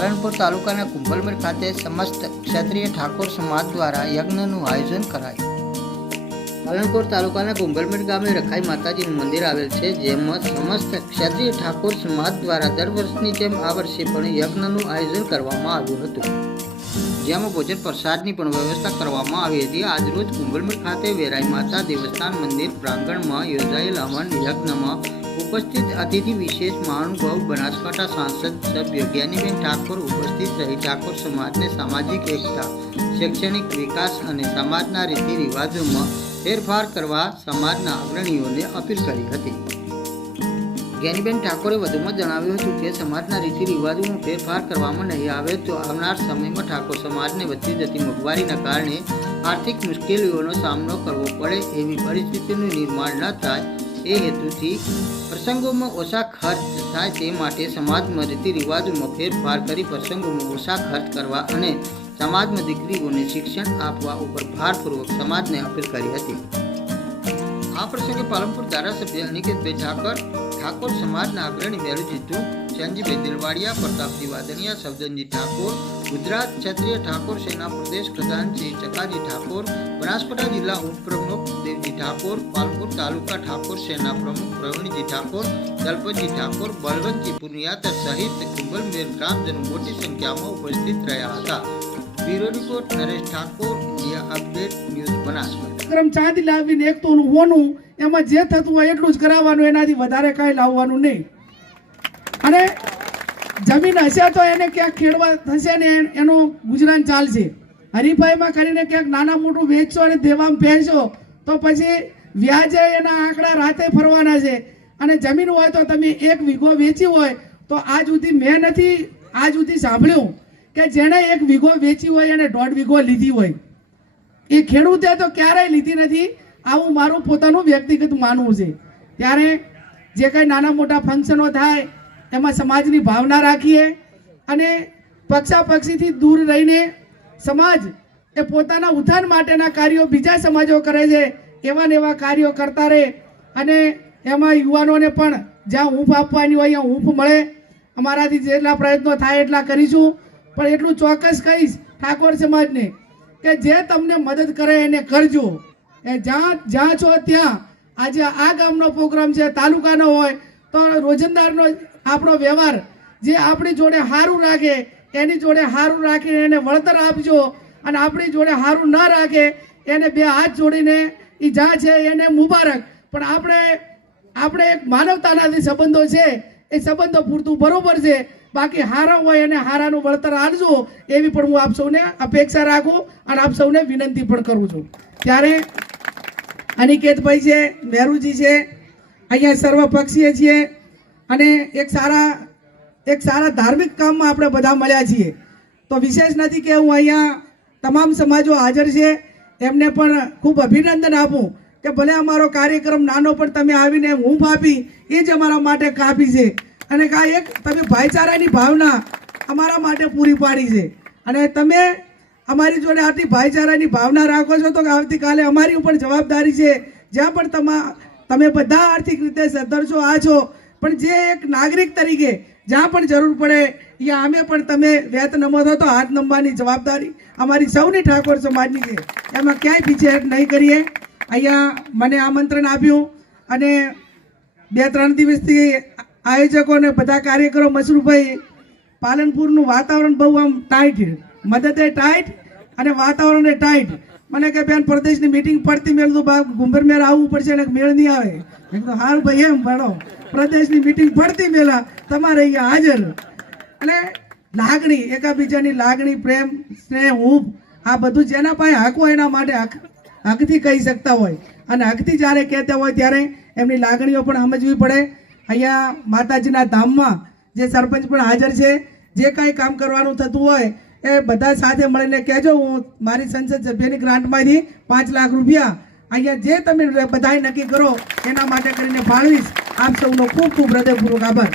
પાલનપુર તાલુકાના કુંભલમર ખાતે સમસ્ત ક્ષત્રિય ઠાકોર સમાજ દ્વારા યજ્ઞનું આયોજન કરાયું. પાલનપુર તાલુકાના કુંભલમેર ગામે રખાઈ માતાજીનું મંદિર આવેલ છે, જેમાં સમસ્ત ક્ષત્રિય ઠાકોર સમાજ દ્વારા દર વર્ષની જેમ આ વર્ષે પણ યજ્ઞનું આયોજન કરવામાં આવ્યું હતું. જેમાં ભોજન પ્રસાદની પણ વ્યવસ્થા કરવામાં આવી હતી. આજરોજ કુંભલમર ખાતે વેરાઈ માતા દેવસ્થાન મંદિર પ્રાંગણમાં યોજાયેલ હવન યજ્ઞમાં ઉપસ્થિત અતિથિ વિશેષ મહાનુભાવ, બનાસકાંઠા સાંસદ સભ્ય જ્ઞાનીબેન ઠાકોર ઉપસ્થિત રહી ઠાકોર સમાજને સામાજિક એકતા, શૈક્ષણિક વિકાસ અને સમાજના રીતિ ફેરફાર કરવા સમાજના અગ્રણીઓને અપીલ કરી હતી. જ્ઞાનીબેન ઠાકોરે વધુમાં જણાવ્યું હતું કે, સમાજના રીતિ રિવાજોમાં ફેરફાર કરવામાં નહીં આવે તો આવનાર સમયમાં ઠાકોર સમાજને વધતી જતી મોંઘવારીના કારણે આર્થિક મુશ્કેલીઓનો સામનો કરવો પડે એવી પરિસ્થિતિનું નિર્માણ ન થાય એ હેતુથી પ્રસંગોમાં ઓછા ખર્ચ થાય તે માટે સમાજમાં રીતિ રિવાજોમાં ફેરફાર કરી પ્રસંગોમાં ઓછા ખર્ચ કરવા અને સમાજમાં દીકરીઓને શિક્ષણ આપવા ઉપર ભારપૂર્વક સમાજને અપીલ કરી હતી. આ પ્રસંગે પાલનપુર ધારાસભ્ય અનિકેતભાઈ ઠાકર, ઠાકોર સમાજના અગ્રણી મેરુ જીતુ ચંદજીભાઈ દિલવાડિયા, પ્રતાપજી વાદનિયા સવદનજી ઠાકોર ગુજરાત ક્ષત્રિય ઠાકોર સેના પ્રદેશ પ્રધાન શ્રી ચકાજી ઠાકોર, બનાસકાંઠા જિલ્લા ઉપપ્રમુખ દેવજી ઠાકોર પાલપુર તાલુકા ઠાકોર સેના પ્રમુખ પ્રવીણજી ઠાકોર, દલપતજી ઠાકોર, બળવંતજી પુનિયાતર સહિત કુંભલમેર ગ્રામજનો મોટી સંખ્યામાં ઉપસ્થિત રહ્યા હતા. Bureau report, Naresh Thakor, India update, news Banaskantha. ક્રમ ચાંદી લાવીને એક તો હોનું, એમાં જે થતું હોય એટલું જ કરાવવાનું, એનાથી વધારે કાંઈ લાવવાનું નહીં. અને જમીન હશે તો એને ક્યાંક ખેડવા થશે ને એનું ગુજરાન ચાલશે. હરીફાઈમાં કરીને ક્યાંક નાના મોટું વેચશો અને દેવામાં પહેરશો, તો પછી વ્યાજે એના આંકડા રાતે ફરવાના છે. અને જમીન હોય તો તમે એક વીઘો વેચી હોય, તો આજ સુધી મેં નથી, આજ સુધી સાંભળ્યું કે જેણે એક વીઘો વેચી હોય અને દોઢ વીઘો લીધી હોય. એ ખેડૂતે તો ક્યારેય લીધી નથી, આવું મારું પોતાનું વ્યક્તિગત માનવું છે. ત્યારે જે કંઈ નાના મોટા ફંક્શનો થાય એમાં સમાજની ભાવના રાખીએ અને પક્ષાપક્ષીથી દૂર રહીને સમાજ એ પોતાના ઉત્થાન માટેના કાર્યો બીજા સમાજો કરે છે એવા ને એવા કાર્યો કરતા રહે. અને એમાં યુવાનોને પણ જ્યાં હૂંફ આપવાની હોય ત્યાં હૂંફ મળે. અમારાથી જેટલા પ્રયત્નો થાય એટલા કરીશું. પણ એટલું ચોક્કસ કહીશ ઠાકોર સમાજને કે જે તમને મદદ કરે એને કરજો. એ જ્યાં જ્યાં છો ત્યાં આજે આ ગામનો પ્રોગ્રામ છે, તાલુકાનો હોય તો રોજંદારનો આપણો વ્યવહાર, જે આપણી જોડે સારું રાખે, એની જોડે સારું રાખીને એને વળતર આપજો અને આપણી જોડે સારું ન રાખે, એને બે હાથ જોડીને એ જ્યાં છે, એને મુબારક. પણ આપણે આપણે એક માનવતાના જે સંબંધો છે, એ સંબંધો પૂરતું બરોબર છે. બાકી હારા હોય અને હારાનું વળતર આપજો, એવી પણ હું આપ સૌને અપેક્ષા રાખું અને આપ સૌને વિનંતી પણ કરું છું. ત્યારે અનિકેતભાઈ છે, મેરુજી છે અહીંયા સર્વપક્ષીય છીએ અને એક સારા એક સારા ધાર્મિક કામમાં આપણે બધા મળ્યા છીએ. તો વિશેષ નથી કે હું અહીંયા તમામ સમાજો હાજર છે, એમને પણ ખૂબ અભિનંદન આપું કે ભલે અમારો કાર્યક્રમ નાનો પણ તમે આવીને હું આપી, એ જ અમારા માટે કાપી છે. અને કા એક તમે ભાઈચારાની ભાવના અમારા માટે પૂરી પાડી છે. અને તમે અમારી જોડે આટલી ભાઈચારાની ભાવના રાખો છો તો આવતીકાલે અમારી ઉપર જવાબદારી છે. જ્યાં પણ તમા તમે બધા આર્થિક રીતે સદ્ધર છો, આ છો, પણ જે એક નાગરિક તરીકે જ્યાં પણ જરૂર પડે ત્યાં અમે પણ તમે વેત નમો તો હાથ નમવાની જવાબદારી અમારી સૌની ઠાકોર સમાજની છે. એમાં ક્યાંય પીછેહટ નહીં કરીએ. અહીંયા મને આમંત્રણ આપ્યું અને બે ત્રણ દિવસથી આયોજકો અને બધા કાર્યકરો મશરૂફભાઈ પાલનપુરનું વાતાવરણ બહુ આમ ટાઈટ મદદે ટાઈટ અને વાતાવરણને ટાઈટ મને કે, બેન, પ્રદેશની મીટિંગ પડતી તો બા ગુંબર મેળ આવવું પડશે અને મેળ નહીં આવે. મેં કીધું, હારું ભાઈ, એમ ભણો. પ્રદેશની મીટિંગ પડતી મેલા, તમારે અહીંયા હાજર. એટલે લાગણી, એકાબીજાની લાગણી, પ્રેમ, સ્નેહ હૂંફ આ બધું જેના પાસે હક હોય એના માટે હક, હકથી કહી શકતા હોય. અને હકથી જ્યારે કહેતા હોય ત્યારે એમની લાગણીઓ પણ સમજવી પડે. અહીંયા માતાજીના ધામમાં જે સરપંચ પણ હાજર છે, જે કાંઈ કામ કરવાનું થતું હોય એ બધા સાથે મળીને કહેજો, હું મારી સંસદ સભ્યની ગ્રાન્ટમાંથી પાંચ લાખ રૂપિયા અહીંયા જે તમે બધાએ નક્કી કરો, એના માટે કરીને ફાળવીશ. આપ સૌનો ખૂબ ખૂબ હૃદયપૂર્વક આભાર.